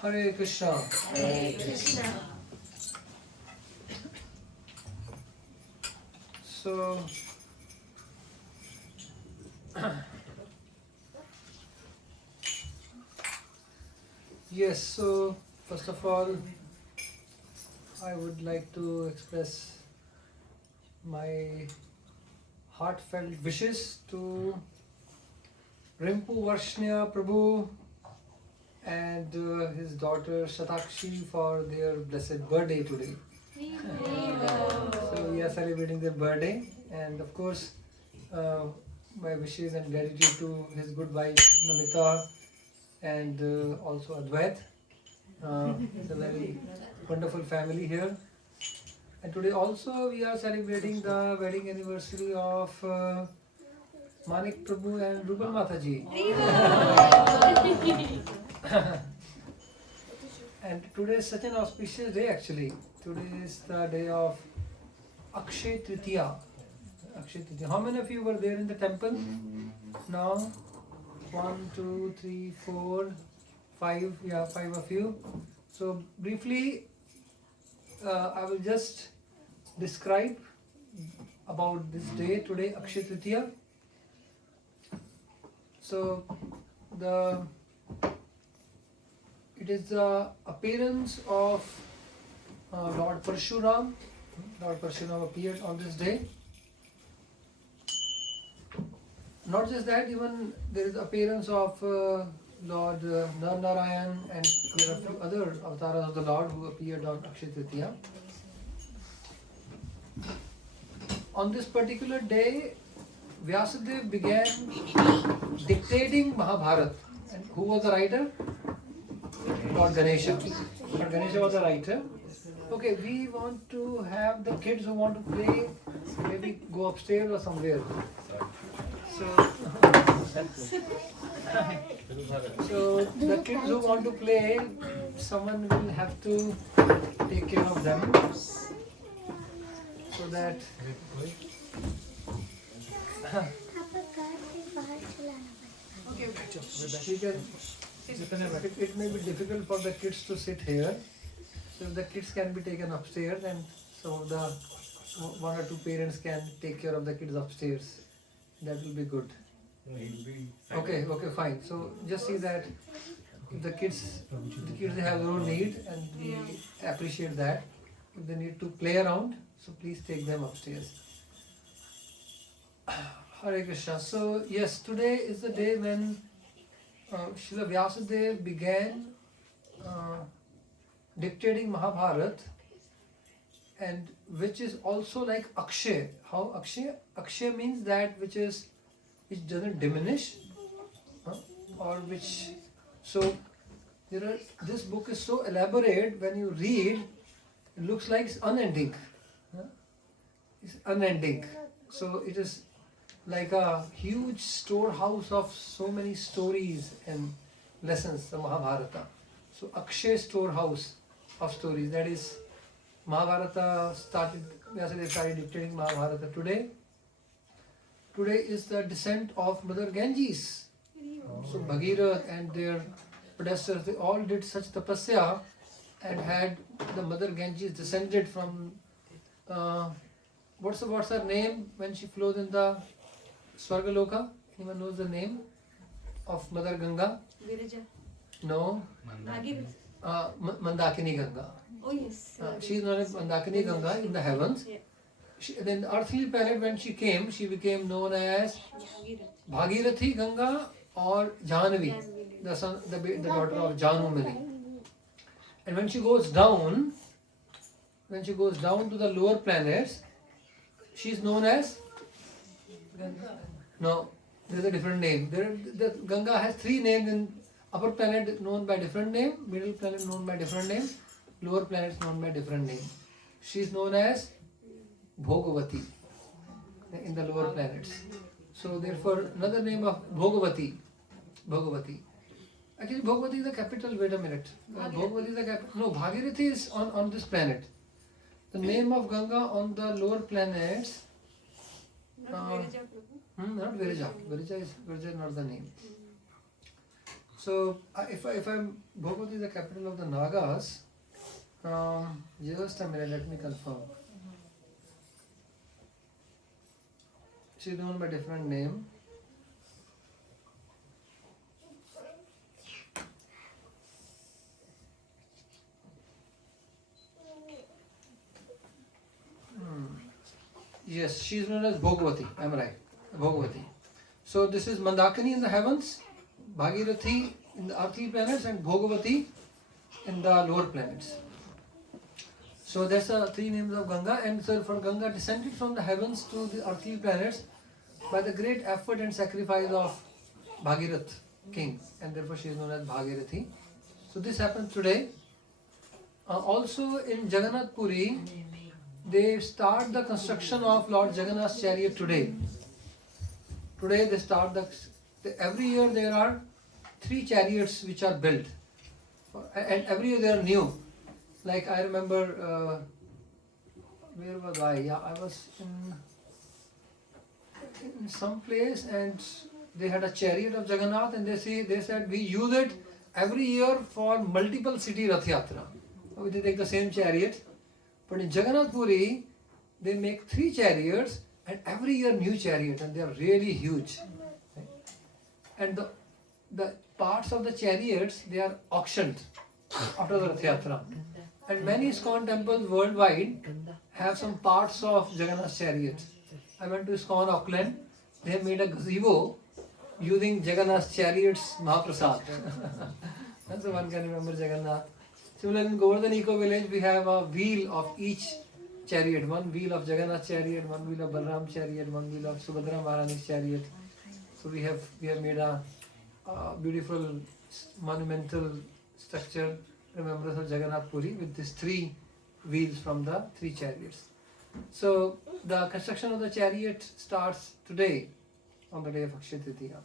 Hare Krishna. Hare Krishna. So, yes, so first of all, I would like to express my heartfelt wishes to Rimpu Varshnya Prabhu and his daughter Shatakshi for their blessed birthday today. So we are celebrating their birthday, and of course my wishes and gratitude to his good wife Namita and also Advait. It's a very wonderful family here. And today also we are celebrating the wedding anniversary of Manik Prabhu and Rubal Mataji. And today is such an auspicious day actually. Today is the day of Akshaya Tritiya. Akshaya Tritiya. How many of you were there in the temple? Now? 1, 2, 3, 4, 5. Yeah, 5 of you. So briefly, I will just describe about this day today, Akshaya Tritiya. So it is the appearance of Lord Parshuram. Lord Parshuram appeared on this day. Not just that, even there is appearance of Lord Narayan, and there are a few other avatars of the Lord who appeared on Akshaya Tritiya. On this particular day, Vyasadeva began dictating Mahabharata. And who was the writer? Lord Ganesha. Lord Ganesha was the writer. Okay, we want to have the kids who want to play, maybe go upstairs or somewhere. So the kids who want to play, someone will have to take care of them, so that okay, we can it may be difficult for the kids to sit here. So if the kids can be taken upstairs, and some of the one or two parents can take care of the kids upstairs, that will be good. Okay, fine. So just see that if the kids have their own need, and we appreciate that. If they need to play around, so please take them upstairs. Hare Krishna. So yes, today is the day when Srila Vyasadeva began dictating Mahabharata, and which is also like Akshay. How Akshay? Akshay means that which doesn't diminish, or which. So this book is so elaborate. When you read, it looks like it's unending. It's unending. So it is like a huge storehouse of so many stories and lessons, the Mahabharata. So Akshay storehouse of stories. That is, Mahabharata started dictating Mahabharata today. Today is the descent of Mother Ganges. So Bhagirath and their predecessors, they all did such tapasya and had the Mother Ganges descended from what's her name when she flows in the Swargaloka? Anyone knows the name of Mother Ganga? Viraja. No. Mandakini Ganga. Oh yes. She is known as Mandakini Ganga in the heavens. Yeah. Then the earthly planet, when she came, she became known as Bhagirathi Ganga or Janvi, the daughter of Janumali. And when she goes down to the lower planets, she is known as no. There is a different name. The Ganga has three names. In upper planet known by different name, middle planet known by different name, lower planets known by different name. She is known as Bhogavati in the lower planets. So therefore, another name of Bhogavati. Actually, Bhogavati is the capital. Wait a minute. Bhogavati is the capital. No, Bhagirathi is on this planet. The name of Ganga on the lower planets. Not Viraja. Viraja is not the name. So if I'm Bhogavati is the capital of the Nagas. Just a minute. Let me confirm. She is known by different name. Yes, she is known as Bhogavati. I am right. Bhogavati. So this is Mandakini in the heavens, Bhagirathi in the earthly planets, and Bhogavati in the lower planets. So that's the three names of Ganga, and so for Ganga descended from the heavens to the earthly planets by the great effort and sacrifice of Bhagirath king, and therefore she is known as Bhagirathi. So this happens today. Also in Jagannath Puri, they start the construction of Lord Jagannath's chariot today. Today they start every year there are 3 chariots which are built, and every year they are new. Like I remember, where was I? Yeah, I was in some place, and they had a chariot of Jagannath, and they said we use it every year for multiple city Rath Yatra. So they take the same chariot, but in Jagannath Puri they make 3 chariots, and every year new chariot, and they are really huge. And the parts of the chariots, they are auctioned after the Rath Yatra. And many ISKCON temples worldwide have some parts of Jagannath's chariot. I went to ISKCON Auckland. They have made a gazebo using Jagannath's chariot's Mahaprasad. That's the one can remember Jagannath. Similarly, in Govardhan Eco Village, we have a wheel of each chariot. One wheel of Jagannath's chariot, one wheel of Balram chariot, one wheel of Subhadra Maharani's chariot. So we have made a beautiful monumental structure, remembrance of Jagannath Puri, with these 3 wheels from the 3 chariots. So the construction of the chariot starts today, on the day of Akshaya Tritiya.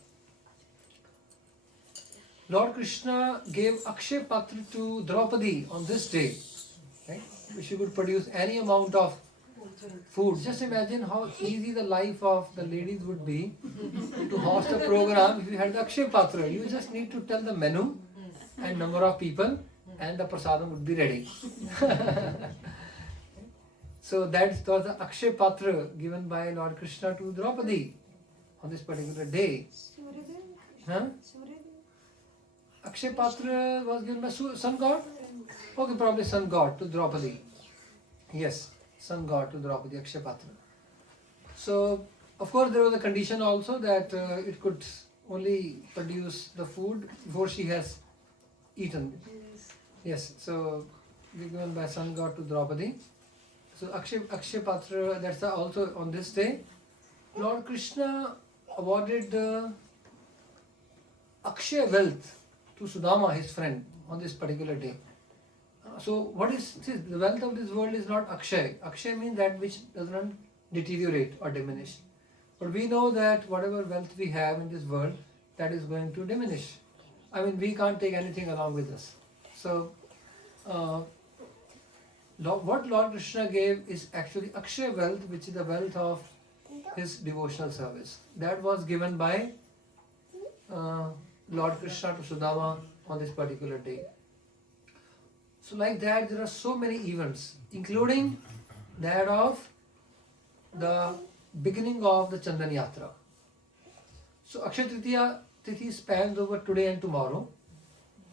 Lord Krishna gave Akshay Patra to Draupadi on this day, right? She could produce any amount of food. Just imagine how easy the life of the ladies would be to host a program if you had the Akshay Patra. You just need to tell the menu and number of people, and the prasadam would be ready. So that was the Akshaya Patra given by Lord Krishna to Draupadi on this particular day. Huh? Akshaya Patra was given by sun god? Okay, probably sun god to Draupadi. Yes, sun god to Draupadi, Akshaya Patra. So, of course, there was a condition also that it could only produce the food before she has eaten. Yes, so given by sun god to Draupadi. So Akshaya Patra, that's also on this day. Lord Krishna awarded the Akshaya wealth to Sudama, his friend, on this particular day. So what is this? The wealth of this world is not Akshaya. Akshaya means that which does not deteriorate or diminish. But we know that whatever wealth we have in this world, that is going to diminish. I mean, we can't take anything along with us. So, what Lord Krishna gave is actually Akshaya wealth, which is the wealth of his devotional service. That was given by Lord Krishna to Sudama on this particular day. So like that, there are so many events, including that of the beginning of the Chandan Yatra. So Akshaya Tritiya Tithi spans over today and tomorrow,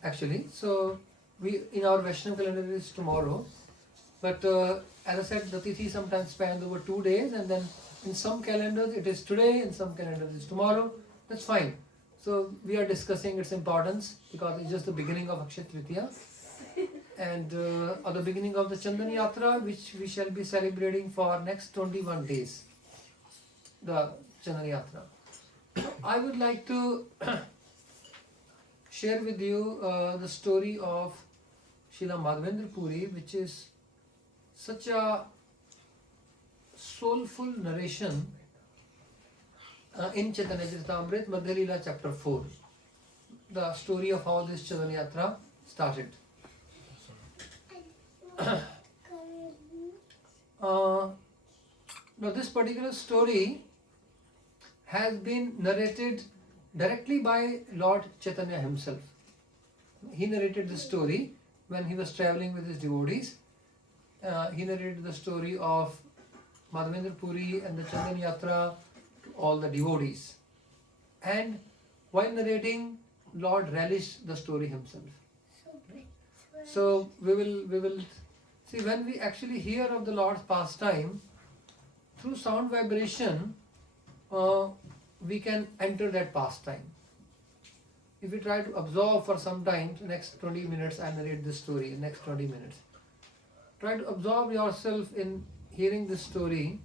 actually. So we in our Vaishnava calendar it is tomorrow. But as I said, the Tithi sometimes spans over 2 days, and then in some calendars it is today, in some calendars it is tomorrow. That's fine. So we are discussing its importance because it's just the beginning of Akshaya Tritiya and or the beginning of the Chandan Yatra, which we shall be celebrating for next 21 days. The Chandan Yatra. So I would like to share with you the story of Srila Madhavendra Puri, which is such a soulful narration in Chaitanya Charitamrita, Madhya Leela chapter 4. The story of how this Chandan Yatra started. Now this particular story has been narrated directly by Lord Chaitanya himself. He narrated the story when he was traveling with his devotees. He narrated the story of Madhavendra Puri and the Chandan Yatra to all the devotees. And while narrating, Lord relished the story himself. So we will see, when we actually hear of the Lord's pastime, through sound vibration, we can enter that pastime. If we try to absorb for some time, next 20 minutes I narrate this story, next 20 minutes. Try to absorb yourself in hearing this story,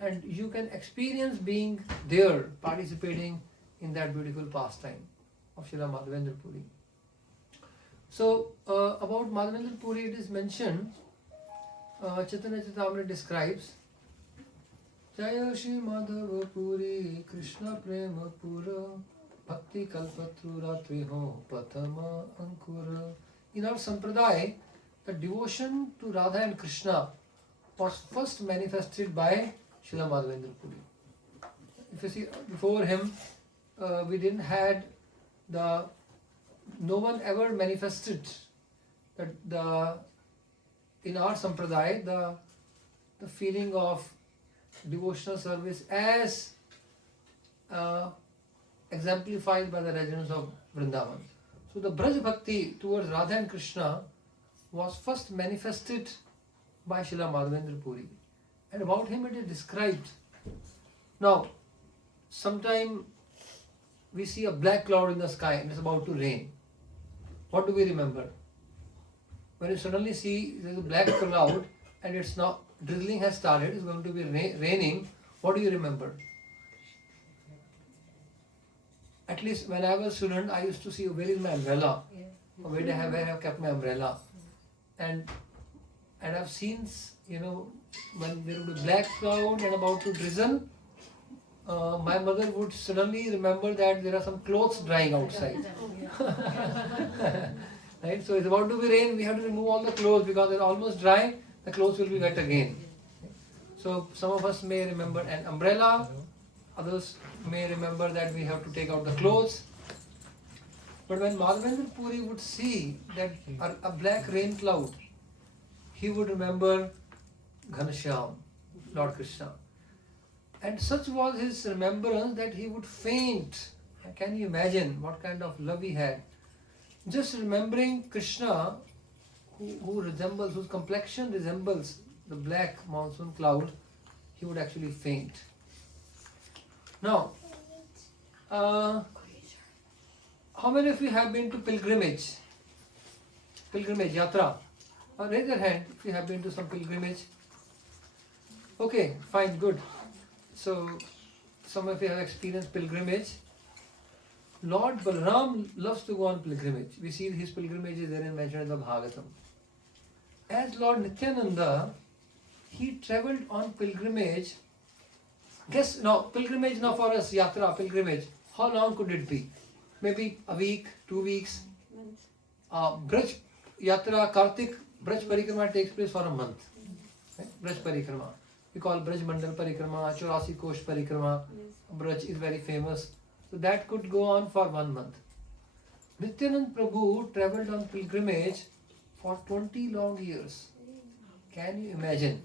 and you can experience being there, participating in that beautiful pastime of Srila Madhavendra Puri. So, about Madhavendra Puri it is mentioned, Chaitanya Charitamrita describes, Jaya Shri Madhava Puri Krishna Prema Pura Bhakti Kalpatrura Triho Patama Ankura. In our Sampradaya, the devotion to Radha and Krishna was first manifested by Srila Madhavendra Puri. If you see, before him, we didn't had no one ever manifested that in our Sampradaya, the feeling of devotional service as exemplified by the residents of Vrindavan. So the Braj Bhakti towards Radha and Krishna was first manifested by Srila Madhavendra Puri. And about him it is described. Now, sometime we see a black cloud in the sky and it's about to rain. What do we remember? When you suddenly see there is a black cloud and it's now drizzling has started, it's going to be raining, what do you remember? At least when I was a student, I used to see where is my umbrella? Where I have kept my umbrella? And I've seen, when there would be black cloud and about to drizzle, my mother would suddenly remember that there are some clothes drying outside. Right? So it's about to be rain, we have to remove all the clothes because they're almost dry, the clothes will be wet again. So some of us may remember an umbrella, others may remember that we have to take out the clothes. But when Madhavendra Puri would see that a black rain cloud, he would remember Ghanshyam, Lord Krishna. And such was his remembrance that he would faint. Can you imagine what kind of love he had? Just remembering Krishna, who resembles, whose complexion resembles the black monsoon cloud, he would actually faint. Now, how many of you have been to pilgrimage? Pilgrimage, yatra? Raise your hand if you have been to some pilgrimage. Okay, fine, good. So, some of you have experienced pilgrimage. Lord Balaram loves to go on pilgrimage. We see his pilgrimage is therein mentioned in the Bhagavatam. As Lord Nityananda, he travelled on pilgrimage. Guess now, pilgrimage now for us, yatra, pilgrimage, how long could it be? Maybe a week, 2 weeks. Braj yatra, Kartik, Braj Parikrama takes place for a month. Right? Braj Parikrama. We call Braj Mandal Parikrama, Chorasi Kosh Parikrama. Braj is very famous. So that could go on for 1 month. Nityanand Prabhu travelled on pilgrimage for 20 long years. Can you imagine?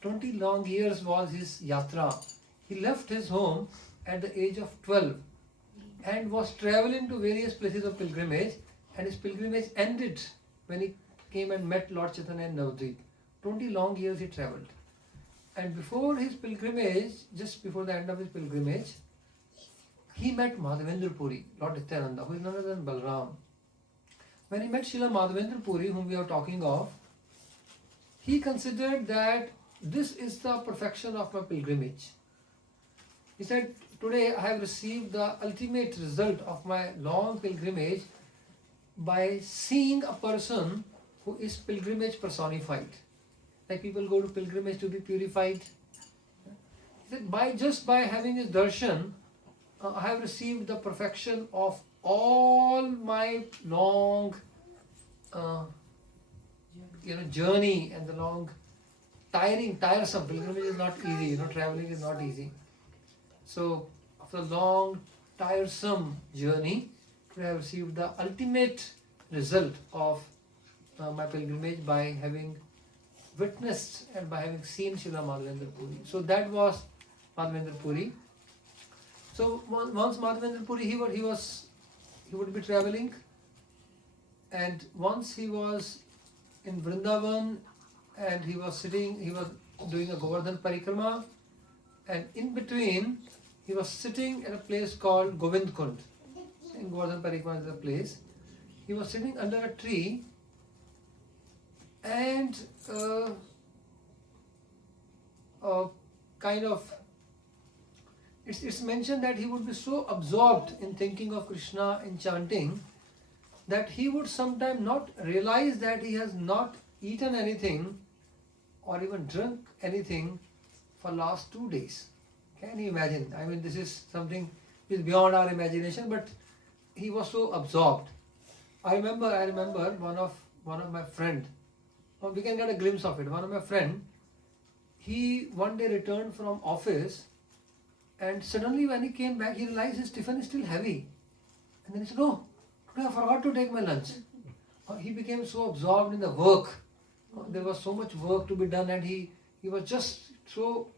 20 long years was his yatra. He left his home at the age of 12 and was travelling to various places of pilgrimage, and his pilgrimage ended when he came and met Lord Chaitanya in Navadvip. 20 long years he travelled. And before his pilgrimage, just before the end of his pilgrimage, he met Madhavendra Puri, Lord Nityananda, who is none other than Balaram. When he met Srila Madhavendra Puri, whom we are talking of, he considered that this is the perfection of my pilgrimage. He said, today I have received the ultimate result of my long pilgrimage by seeing a person who is pilgrimage personified. Like people go to pilgrimage to be purified. He said, by having his darshan, I have received the perfection of all my long journey and the long tiresome. Pilgrimage is not easy, traveling is not easy. So, after a long, tiresome journey, I have received the ultimate result of my pilgrimage by having witnessed and by having seen Srila Madhavendra Puri. So that was Madhavendra Puri. So once Madhavendra Puri, he would be traveling, and once he was in Vrindavan and he was doing a Govardhan Parikrama, and in between he was sitting at a place called Govind Kund. In Govardhan Parikrama is a place. He was sitting under a tree, and it's mentioned that he would be so absorbed in thinking of Krishna, in chanting, that he would sometimes not realize that he has not eaten anything or even drunk anything for last 2 days. Can you imagine? I mean, this is something which is beyond our imagination, but he was so absorbed. I remember one of my friend. We can get a glimpse of it. One of my friend, he one day returned from office, and suddenly when he came back, he realized his tiffin is still heavy. And then he said, "No, today I forgot to take my lunch." He became so absorbed in the work. There was so much work to be done, and he was just so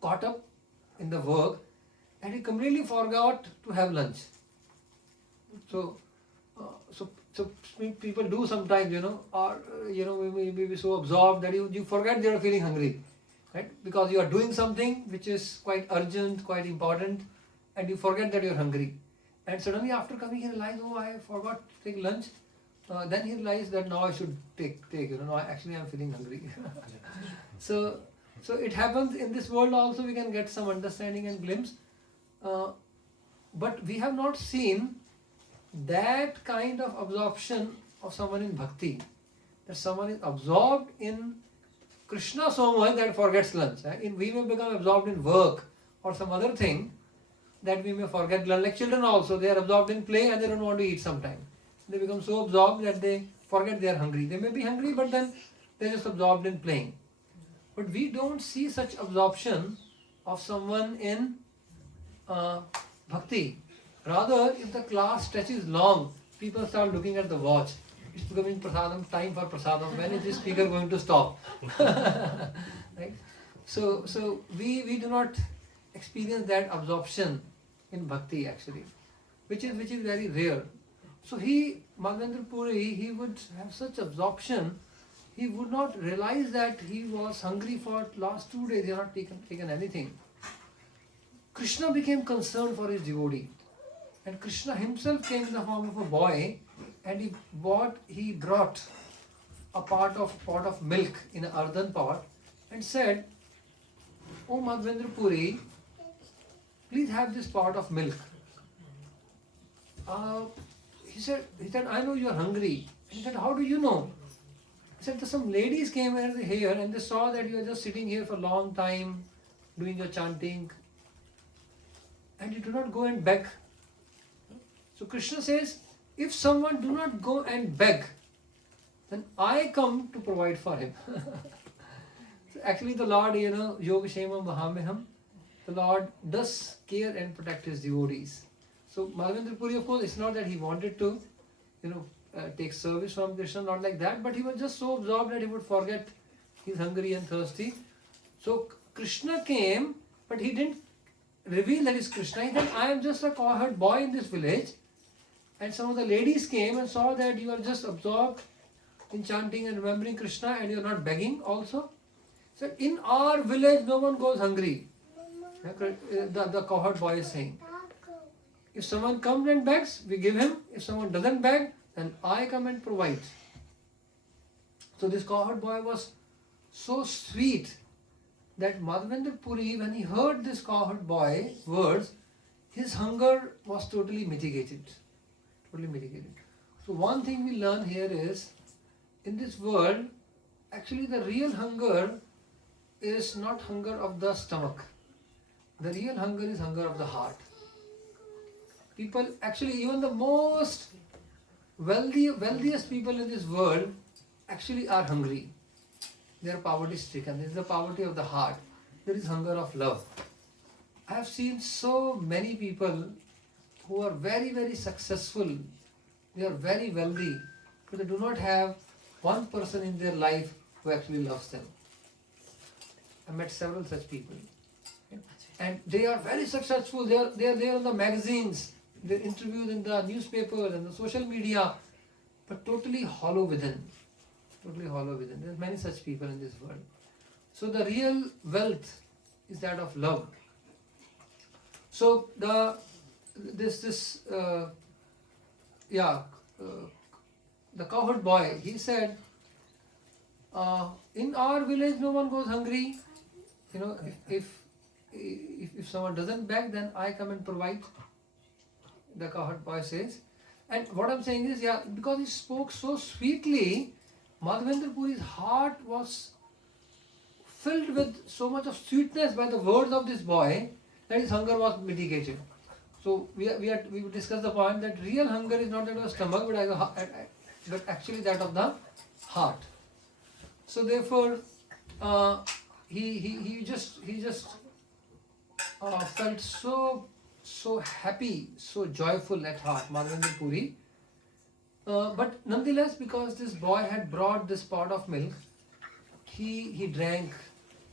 caught up in the work, and he completely forgot to have lunch. So people do sometimes, or we may be so absorbed that you forget they are feeling hungry, right? Because you are doing something which is quite urgent, quite important, and you forget that you are hungry. And suddenly after coming, he realized, oh, I forgot to take lunch. Then he realized that now I should take. Actually I'm feeling hungry. So it happens in this world also. We can get some understanding and glimpse, but we have not seen that kind of absorption of someone in bhakti, that someone is absorbed in Krishna so much that forgets lunch. We may become absorbed in work or some other thing that we may forget lunch. Like children also, they are absorbed in play and they don't want to eat sometimes. They become so absorbed that they forget they are hungry. They may be hungry, but then they are just absorbed in playing. But we don't see such absorption of someone in bhakti. Rather, if the class stretches long, people start looking at the watch. It's becoming prasadam, time for prasadam. When is this speaker going to stop? Right? So we do not experience that absorption in bhakti actually, which is very rare. So Madhavendra Puri, he would have such absorption, he would not realize that he was hungry for last 2 days. He had not taken anything. Krishna became concerned for his devotee, and Krishna himself came in the form of a boy, and he brought a pot of milk in an earthen pot, and said, "Oh Madhavendra Puri, please have this pot of milk." He said, "I know you are hungry." And he said, "How do you know?" He said, "Some ladies came here and they saw that you are just sitting here for a long time doing your chanting, and you do not go and beg." So Krishna says, if someone do not go and beg, then I come to provide for him. So actually the Lord, Yoga Shema Mahameham, the Lord does care and protect his devotees. So Madhavendra Puri, of course, it's not that he wanted to, take service from Krishna, not like that, but he was just so absorbed that he would forget he's hungry and thirsty. So Krishna came, but he didn't reveal that he's Krishna. He said, "I am just a cowherd boy in this village." And some of the ladies came and saw that you are just absorbed in chanting and remembering Krishna, and you are not begging also. So in our village, no one goes hungry. The cowherd boy is saying, if someone comes and begs, we give him. If someone doesn't beg, then I come and provide. So this cowherd boy was so sweet that Madhavendra Puri, when he heard this cowherd boy words, his hunger was totally mitigated. So one thing we learn here is, in this world, actually the real hunger is not hunger of the stomach. The real hunger is hunger of the heart. People, actually even the most wealthiest people in this world actually are hungry. They are poverty stricken. This is the poverty of the heart. There is hunger of love. I have seen so many people who are very, very successful. They are very wealthy, but they do not have one person in their life who actually loves them. I met several such people. And they are very successful. They are there on the magazines. They are interviewed in the newspapers and the social media, but totally hollow within. There are many such people in this world. So the real wealth is that of love. So the cowherd boy, he said, in our village no one goes hungry. If someone doesn't beg, then I come and provide. The cowherd boy says. And what I'm saying is, because he spoke so sweetly, Madhavendra Puri's heart was filled with so much of sweetness by the words of this boy that his hunger was mitigated. So we discussed the point that real hunger is not that of the stomach, but actually that of the heart. So therefore, he just felt so happy, so joyful at heart, Madhavendra Puri. But nonetheless, because this boy had brought this pot of milk, he drank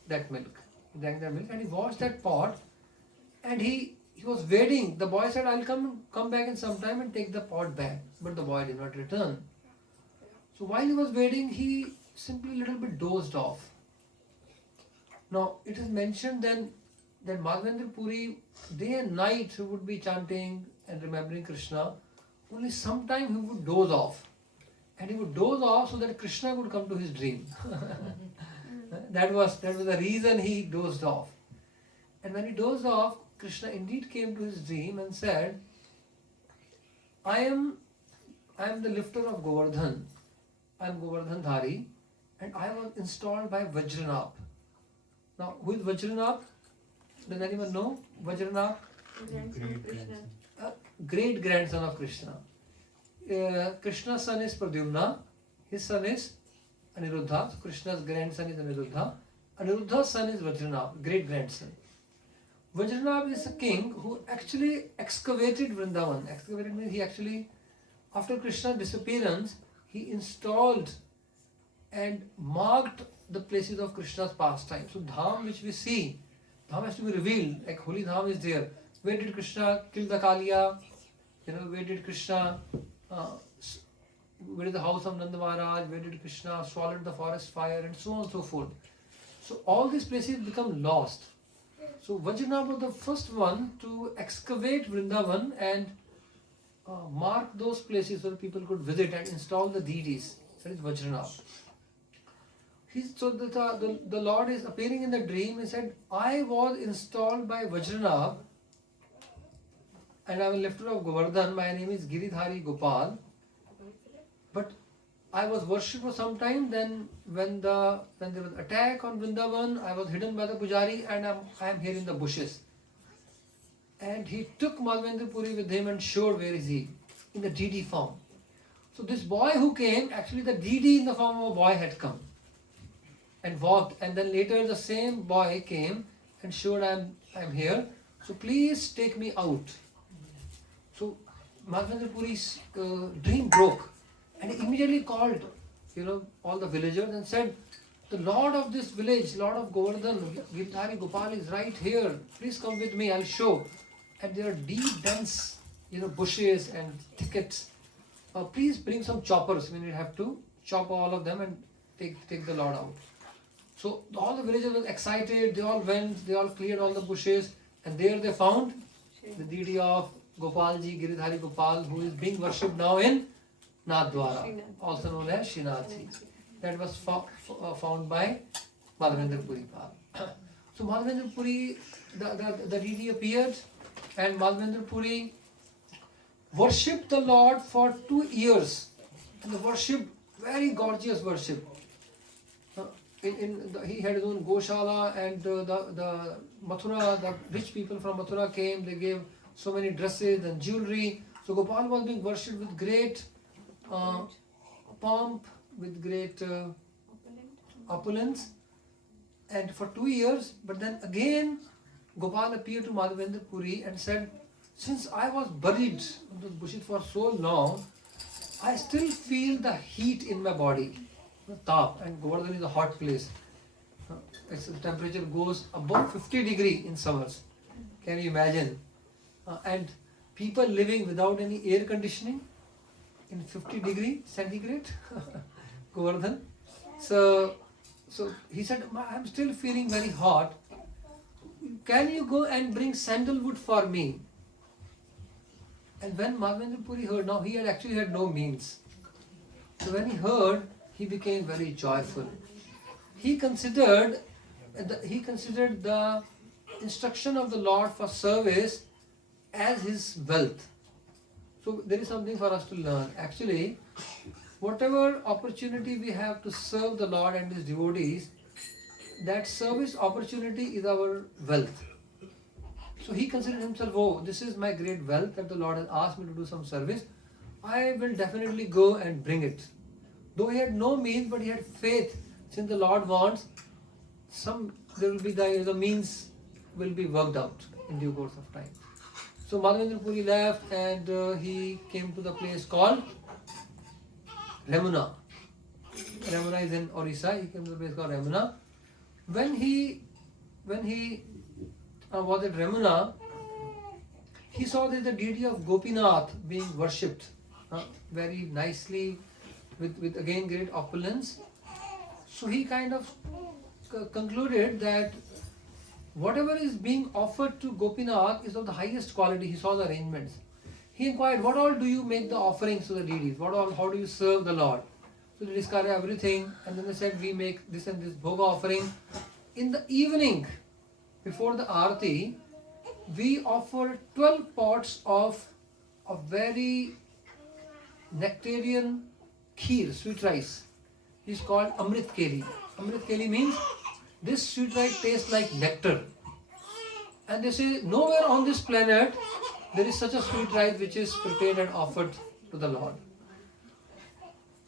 that milk. And he washed that pot, and he was waiting. The boy said, "I'll come back in some time and take the pot back." But the boy did not return. So while he was waiting, he simply a little bit dozed off. Now it is mentioned then that Madhavendra Puri, day and night, he would be chanting and remembering Krishna. Only sometime he would doze off. And he would doze off so that Krishna would come to his dream. That was the reason he dozed off. And when he dozed off, Krishna indeed came to his dream and said, I am the lifter of Govardhan. I am Govardhan Dhari, and I was installed by Vajranap. Now, who is Vajranap? Does anyone know Vajranap? Great grandson of Krishna. Krishna's son is Pradyumna. His son is Aniruddha. So Krishna's grandson is Aniruddha. Aniruddha's son is Vajranap, great grandson. Vajranabh is a king who actually excavated Vrindavan. Excavated means he actually, after Krishna's disappearance, he installed and marked the places of Krishna's pastime. So Dham which we see, Dham has to be revealed, like Holy Dham is there. Where did Krishna kill the Kaliya? Where did Krishna, where is the house of Nanda Maharaj? Where did Krishna swallow the forest fire, and so on and so forth. So all these places become lost. So Vajranabh was the first one to excavate Vrindavan and mark those places where people could visit and install the deities. That is Vajranabh. So the Lord is appearing in the dream. He said, I was installed by Vajranabh and I am lifter of Govardhan. My name is Giridhari Gopal. But I was worshipped for some time. Then when there was attack on Vrindavan, I was hidden by the Pujari and I am here in the bushes. And he took Madhavendra Puri with him and showed where is he, in the deity form. So this boy who came, actually the deity in the form of a boy had come and walked, and then later the same boy came and showed I am here. So please take me out. So Madhavendra Puri's dream broke, and he immediately called, all the villagers and said, the Lord of this village, Lord of Govardhan, Giridhari Gopal is right here. Please come with me, I'll show. And there are deep, dense, bushes and thickets. Please bring some choppers. We will have to chop all of them and take the Lord out. So all the villagers were excited. They all went. They all cleared all the bushes, and there they found the deity of Gopalji, Giridhari Gopal, who is being worshipped now in Nathdwara, also known as Srinathji. That was found by Madhavendra Puri Pal. So Madhavendra Puri, the deity appeared, and Madhavendra Puri worshipped the Lord for 2 years. And the worship, very gorgeous worship. He had his own Goshala, and the Mathura, the rich people from Mathura came. They gave so many dresses and jewelry. So Gopal was being worshipped with great pomp, with great opulence, and for 2 years. But then again Gopal appeared to Madhavendra Puri and said, since I was buried in those bushes for so long, I still feel the heat in my body, the tap, and Govardhan is a hot place. The temperature goes above 50 degrees in summers. Can you imagine? And people living without any air conditioning in 50 degrees centigrade, Govardhan. So he said, I'm still feeling very hot. Can you go and bring sandalwood for me? And when Madhavendra Puri heard, now he had actually had no means. So when he heard, he became very joyful. He considered the instruction of the Lord for service as his wealth. So there is something for us to learn. Actually, whatever opportunity we have to serve the Lord and his devotees, that service opportunity is our wealth. So he considered himself, oh, this is my great wealth that the Lord has asked me to do some service. I will definitely go and bring it. Though he had no means, but he had faith. Since the Lord wants, there will be the means will be worked out in due course of time. So Madhavendra Puri left, and he came to the place called Remuna. Remuna is in Orissa. He came to the place called Remuna. When he was at Remuna, he saw that the deity of Gopinath being worshipped very nicely with again great opulence. So he kind of concluded that whatever is being offered to Gopinath is of the highest quality. He saw the arrangements. He inquired, what all do you make the offerings to the deities? How do you serve the Lord? So they described everything, and then they said, we make this and this bhoga offering. In the evening, before the Aarti, we offer 12 pots of a very nectarian kheer, sweet rice. It is called Amrit Keli. Amrit Keli means this sweet rice tastes like nectar. And they say, nowhere on this planet there is such a sweet rice which is prepared and offered to the Lord.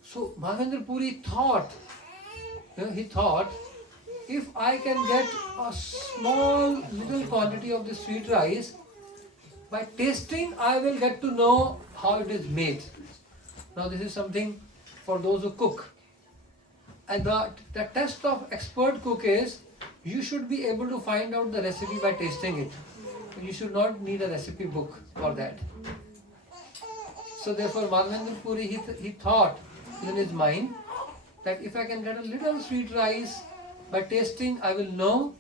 So Madhavendra Puri thought, if I can get a small little quantity of the sweet rice, by tasting I will get to know how it is made. Now this is something for those who cook. And the test of expert cook is, you should be able to find out the recipe by tasting it. You should not need a recipe book for that. So therefore Madhavendra Puri, he thought in his mind that if I can get a little sweet rice, by tasting I will know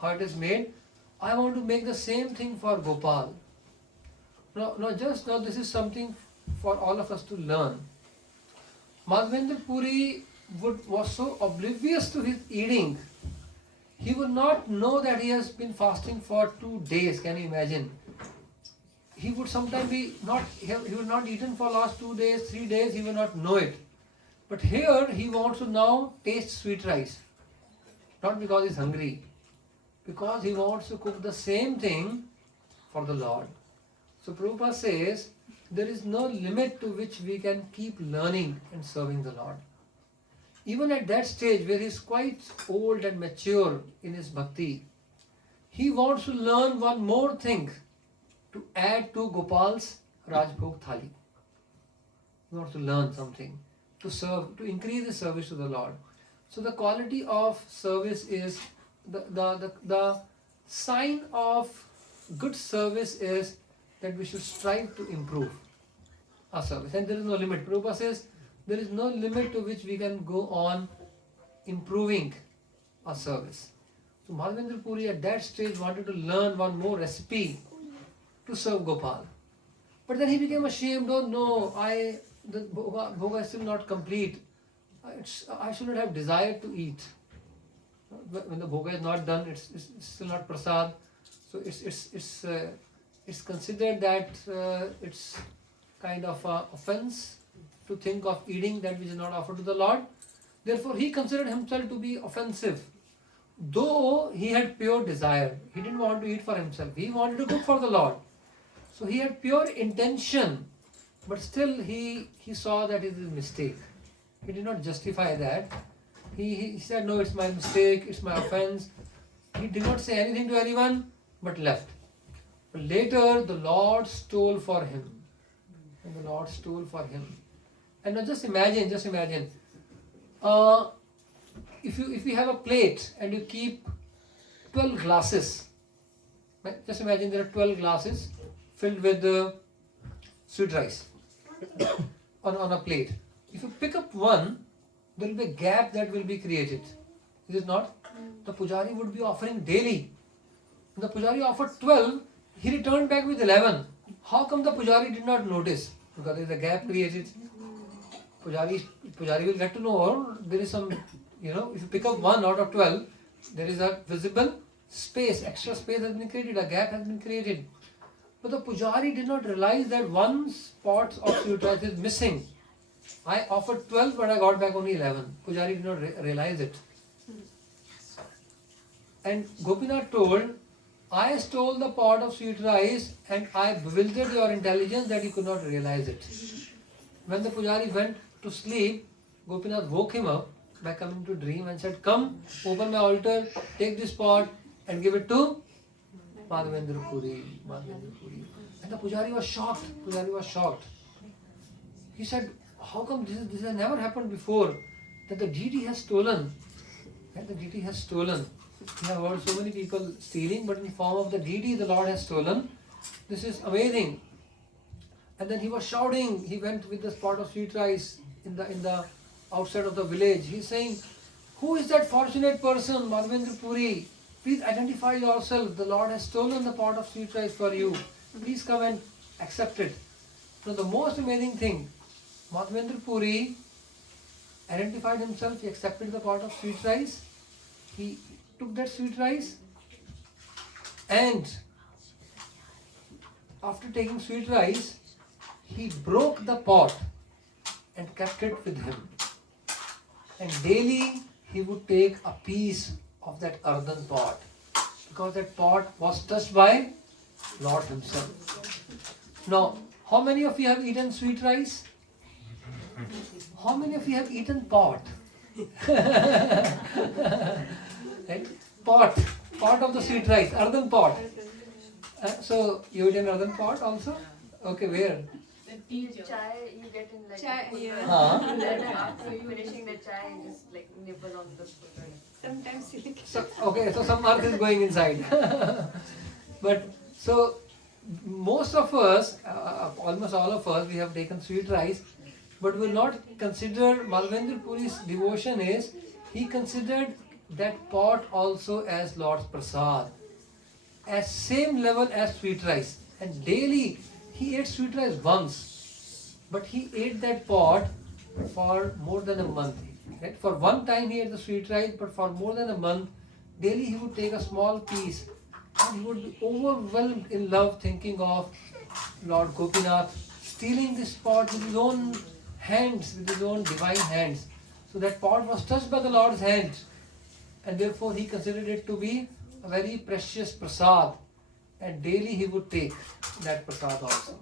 how it is made. I want to make the same thing for Gopal. Now this is something for all of us to learn. Madhavendra Puri was so oblivious to his eating, he would not know that he has been fasting for 2 days. Can you imagine? He would sometimes he would not eaten for last 2 days, 3 days, he will not know it. But here he wants to now taste sweet rice. Not because he's hungry, because he wants to cook the same thing for the Lord. So Prabhupada says, there is no limit to which we can keep learning and serving the Lord. Even at that stage where he is quite old and mature in his bhakti, he wants to learn one more thing to add to Gopal's Rajbhog Thali. He wants to learn something to serve, to increase the service to the Lord. So the quality of service is, the sign of good service is that we should strive to improve our service. And there is no limit. Prabhupada says, there is no limit to which we can go on improving our service. So Madhavendra Puri at that stage wanted to learn one more recipe to serve Gopal. But then he became ashamed. Oh no, the bhoga is still not complete. I shouldn't have desired to eat. When the bhoga is not done, it's still not prasad. So it's considered that it's kind of an offense to think of eating that which is not offered to the Lord. Therefore, he considered himself to be offensive. Though he had pure desire, he didn't want to eat for himself. He wanted to cook for the Lord. So he had pure intention, but still he saw that it is a mistake. He did not justify that. He said, no, it's my mistake, it's my offense. He did not say anything to anyone, but left. But later, the Lord stole for him. And the Lord stole for him. And now just imagine, if you have a plate and you keep 12 glasses, just imagine there are 12 glasses filled with sweet rice on a plate. If you pick up one, there will be a gap that will be created. Is it not? The Pujari would be offering daily. The Pujari offered 12, he returned back with 11. How come the Pujari did not notice? Because there is a gap created. Pujari will get to know, or there is some, if you pick up one out of 12, there is a visible space, extra space has been created, a gap has been created. But the Pujari did not realize that one spot of sweet rice is missing. I offered 12 but I got back only 11. Pujari did not realize it. And Gopinath told, I stole the pot of sweet rice and I bewildered your intelligence that you could not realize it. When the Pujari went to sleep, Gopinath woke him up by coming to dream and said, come, open my altar, take this pot and give it to Madhavendra Puri. And the Pujari was shocked. He said, how come this has never happened before, that the deity has stolen? We have heard so many people stealing, but in form of the deity the Lord has stolen. This is amazing. And then he was shouting. He went with this pot of sweet rice in the outside of the village. He's saying, who is that fortunate person, Madhavendra Puri? Please identify yourself. The Lord has stolen the pot of sweet rice for you. Please come and accept it. Now the most amazing thing, Madhavendra Puri identified himself. He accepted the pot of sweet rice. He took that sweet rice, and after taking sweet rice, he broke the pot and kept it with him. And daily he would take a piece of that earthen pot, because that pot was touched by Lord himself. Now, how many of you have eaten sweet rice? How many of you have eaten pot? Right? Pot of the sweet rice, earthen pot. So you eat an earthen pot also? Okay, where? Chai you get in like Chai, a yeah. and then after finishing the chai, you just like nibble on the food. Sometimes silicon. So, okay, so some earth is going inside. But so most of us, almost all of us, we have taken sweet rice, but will not consider Madhavendra Puri's devotion is he considered that pot also as Lord's prasad, as same level as sweet rice, and daily he ate sweet rice once, but he ate that pot for more than a month. Right? For one time he ate the sweet rice, but for more than a month, daily he would take a small piece and he would be overwhelmed in love, thinking of Lord Gopinath stealing this pot with his own hands, with his own divine hands. So that pot was touched by the Lord's hand, and therefore he considered it to be a very precious prasad, and daily he would take that prasad also.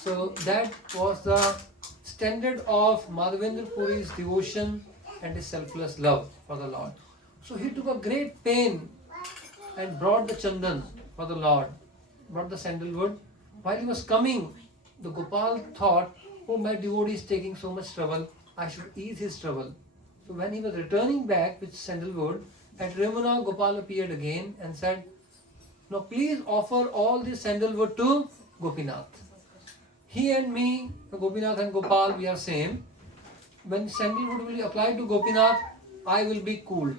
So that was the standard of Madhavendra Puri's devotion and his selfless love for the Lord. So he took a great pain and brought the chandan for the Lord, brought the sandalwood. While he was coming, the Gopal thought, oh, my devotee is taking so much trouble, I should ease his trouble. So when he was returning back with sandalwood, at Ramana, Gopal appeared again and said, now please offer all this sandalwood to Gopinath. He and me, Gopinath and Gopal, we are same. When sandalwood will be applied to Gopinath, I will be cooled.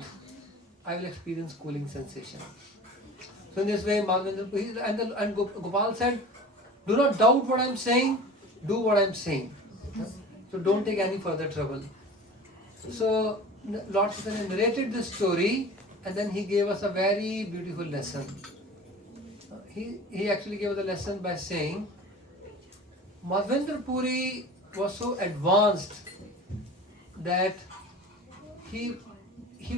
I will experience cooling sensation. So in this way, Madhavendra and Gopal said, do not doubt what I am saying, do what I am saying. So don't take any further trouble. So Lord Chaitanya narrated this story, and then he gave us a very beautiful lesson. He actually gave us a lesson by saying, Madhavendra Puri was so advanced that he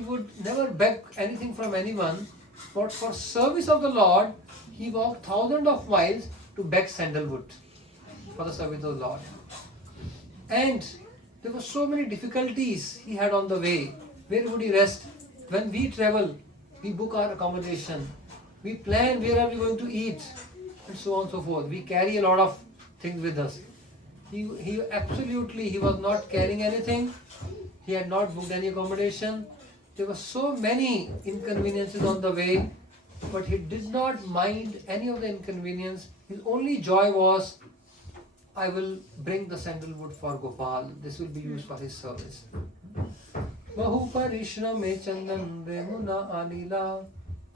would never beg anything from anyone, but for service of the Lord, he walked thousands of miles to beg sandalwood for the service of the Lord. And there were so many difficulties he had on the way. Where would he rest? When we travel, we book our accommodation, we plan where are we going to eat, and so on and so forth. We carry a lot of things with us. He absolutely, he was not carrying anything. He had not booked any accommodation. There were so many inconveniences on the way, but he did not mind any of the inconvenience. His only joy was, I will bring the sandalwood for Gopal. This will be used for his service. Bahu parishrame chandan remuna anila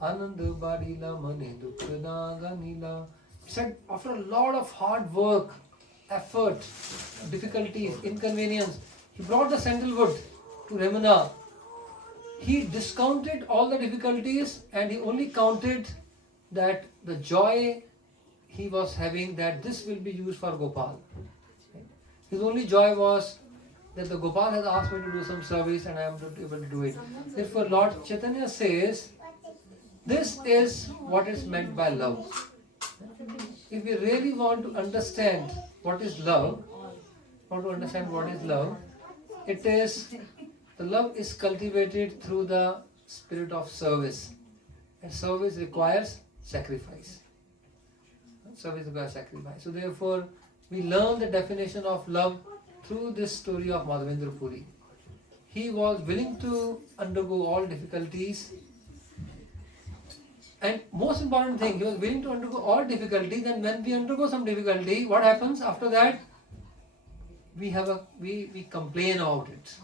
anand badila mane dukkhna ganila. Said after a lot of hard work, effort, difficulties, inconvenience, he brought the sandalwood to Ramana. He discounted all the difficulties and he only counted that the joy he was having, that this will be used for Gopal. His only joy was that the Gopal has asked me to do some service and I am not able to do it. Therefore Lord Chaitanya says, this is what is meant by love. If we really want to understand what is love, it is, the love is cultivated through the spirit of service. And service requires sacrifice. Service requires sacrifice. So therefore, we learn the definition of love through this story of Madhavendra Puri. He was willing to undergo all difficulties. And most important thing, he was willing to undergo all difficulties, and when we undergo some difficulty, what happens after that? We complain about it.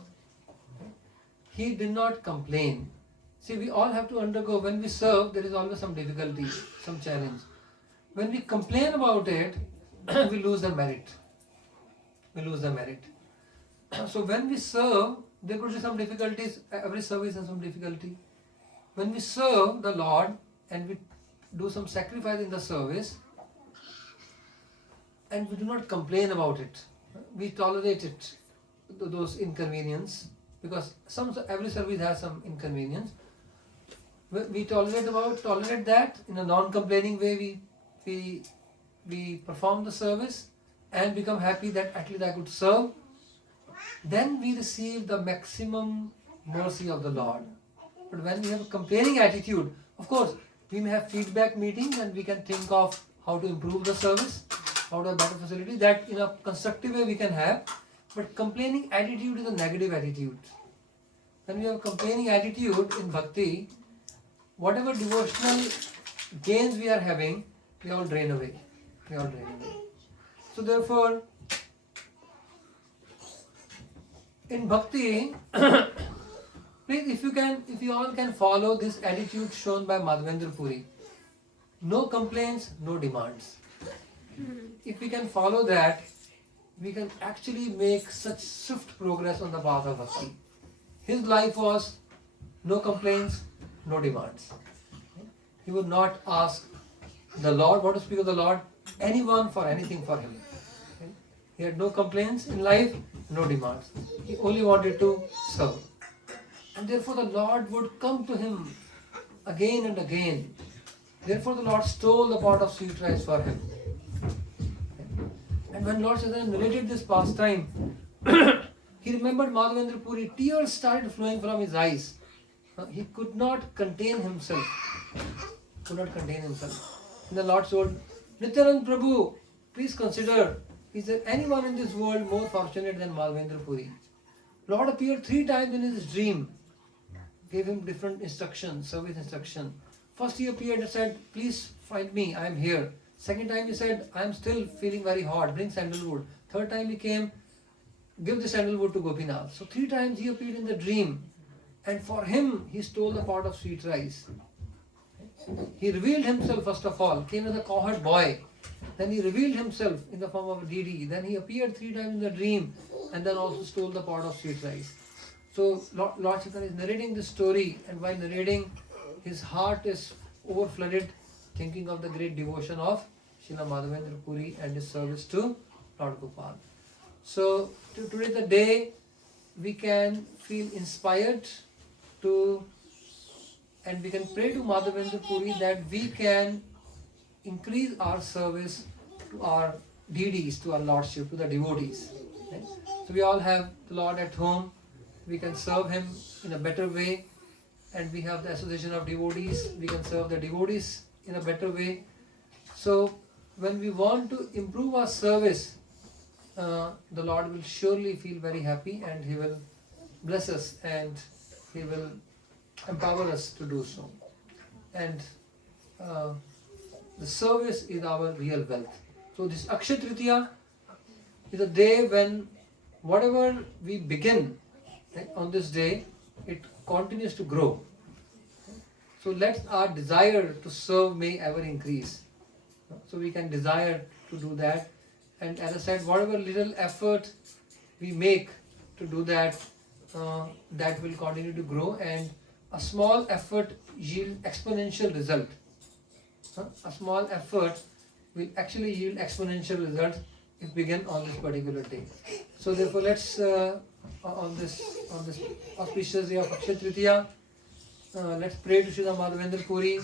He did not complain. See, we all have to undergo, when we serve, there is always some difficulty, some challenge. When we complain about it, we lose the merit. So when we serve, there could be some difficulties. Every service has some difficulty. When we serve the Lord and we do some sacrifice in the service, and we do not complain about it, we tolerate it, those inconvenience, because every service has some inconvenience. We tolerate that in a non-complaining way. We perform the service and become happy that at least I could serve. Then we receive the maximum mercy of the Lord. But when we have a complaining attitude, of course, we may have feedback meetings and we can think of how to improve the service, how to have better facility. That in a constructive way we can have. But complaining attitude is a negative attitude. When we have a complaining attitude in bhakti, whatever devotional gains we are having, we all drain away. We all drain away. So therefore, in bhakti, please, if you all can follow this attitude shown by Madhavendra Puri, no complaints, no demands. If we can follow that, we can actually make such swift progress on the path of bhakti. His life was no complaints, no demands. He would not ask the Lord, what to speak of the Lord, anyone for anything for him. He had no complaints in life, no demands. He only wanted to serve. And therefore the Lord would come to him again and again. Therefore the Lord stole the pot of sweet rice for him. And when Lord Chaitanya narrated this pastime, he remembered Madhavendra Puri. Tears started flowing from his eyes. He could not contain himself. Could not contain himself. And the Lord told, Nityanand Prabhu, please consider, is there anyone in this world more fortunate than Madhavendra Puri? Lord appeared 3 times in his dream, gave him different instructions, service instruction. First he appeared and said, please find me, I am here. Second time he said, I am still feeling very hot, bring sandalwood. Third time he came, give the sandalwood to Gopinath. So 3 times he appeared in the dream. And for him, he stole the pot of sweet rice. He revealed himself first of all, came as a cowherd boy. Then he revealed himself in the form of a deity. Then he appeared 3 times in the dream and then also stole the pot of sweet rice. So Lord Chaitanya is narrating this story, and while narrating, his heart is overflooded thinking of the great devotion of Srila Madhavendra Puri and his service to Lord Gopal. So today the day we can feel inspired to, and we can pray to Madhavendra Puri that we can increase our service to our deities, to our Lordship, to the devotees. Right? So we all have the Lord at home, we can serve Him in a better way, and we have the association of devotees, we can serve the devotees in a better way. So when we want to improve our service, the Lord will surely feel very happy and He will bless us and He will empower us to do so. And the service is our real wealth. So this Akshaya Tritiya is a day when whatever we begin on this day, it continues to grow. So let our desire to serve may ever increase. So we can desire to do that. And as I said, whatever little effort we make to do that, that will continue to grow, and a small effort yield exponential result. A small effort will actually yield exponential result if begin on this particular day. So therefore, let's on this auspicious day of Akshaya Tritiya, let's pray to Srila Madhavendra Puri.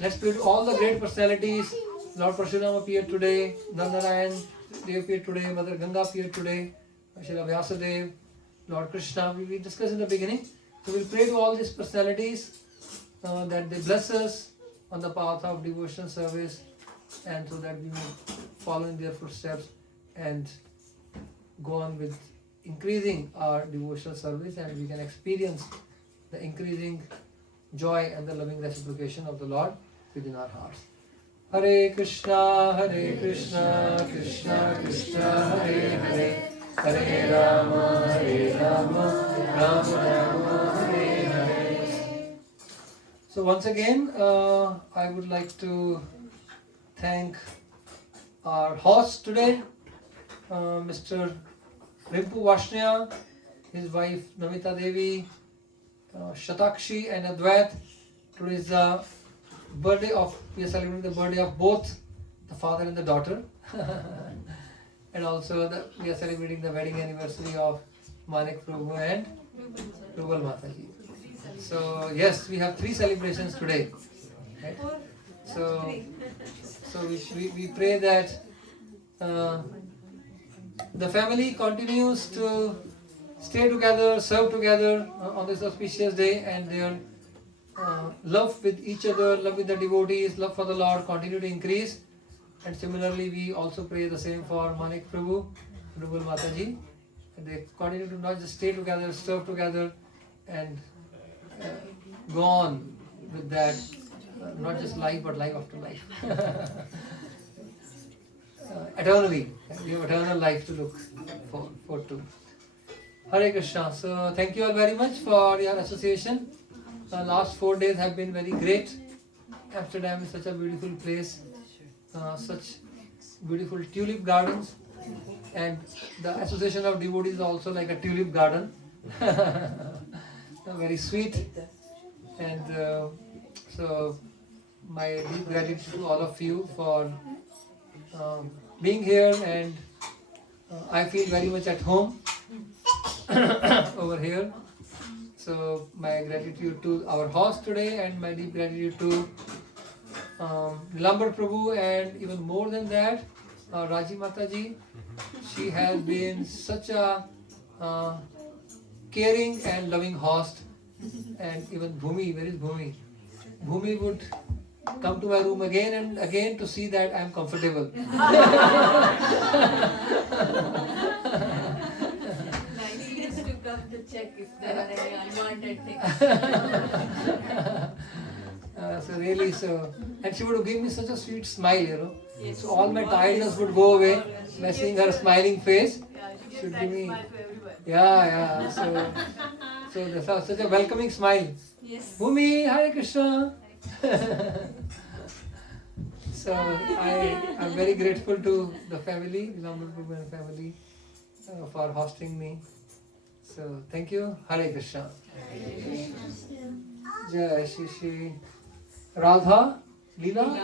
Let's pray to all the great personalities. Lord Parshuram appeared today, Nandarayan, they appeared today, Mother Ganga appeared today, Srila Vyasadev, Lord Krishna. We discussed in the beginning. So we'll pray to all these personalities that they bless us on the path of devotional service, and so that we may follow in their footsteps and go on with increasing our devotional service, and we can experience the increasing joy and the loving reciprocation of the Lord within our hearts. Hare Krishna, Krishna Krishna, Hare Hare, Hare Rama, Rama Rama, Hare Hare. So once again, I would like to thank our host today, Mr. Rimpu Vashnaya, his wife Namita Devi, Shatakshi and Advait. Today is the birthday of, we are celebrating the birthday of both the father and the daughter. And also we are celebrating the wedding anniversary of Manik Prabhu and Rubal Mataji. So yes, we have 3 celebrations today. Right? So we pray that the family continues to stay together, serve together on this auspicious day, and their love with each other, love with the devotees, love for the Lord continue to increase. And similarly, we also pray the same for Manik Prabhu, Honorable Mataji. And they continue to not just stay together, serve together, and go on with that, not just life but life after life. Eternally, we have eternal life to look forward to. Hare Krishna. So thank you all very much for your association. Last 4 days have been very great. Amsterdam is such a beautiful place, such beautiful tulip gardens, and the association of devotees is also like a tulip garden. Very sweet, and so my deep gratitude to all of you for being here, and I feel very much at home over here. So my gratitude to our host today, and my deep gratitude to Lambar Prabhu, and even more than that, Raji Mataji. She has been such a caring and loving host, and even Bhumi, where is Bhumi? Bhumi would come to my room again and again to see that I am comfortable. She used to come to check if there are any unwanted things. So really, and she would give me such a sweet smile, you know. Yes. So all my tiredness would go away by seeing her smiling face. Yeah, she Should gives give that me, smile to everyone. yeah. So that's such a welcoming smile. Yes. Bhumi, Hare Krishna. So I'm very grateful to the family, Lambar Prabhu and family, for hosting me. So thank you. Hare Krishna. Jai Shri Shri Radha Leela.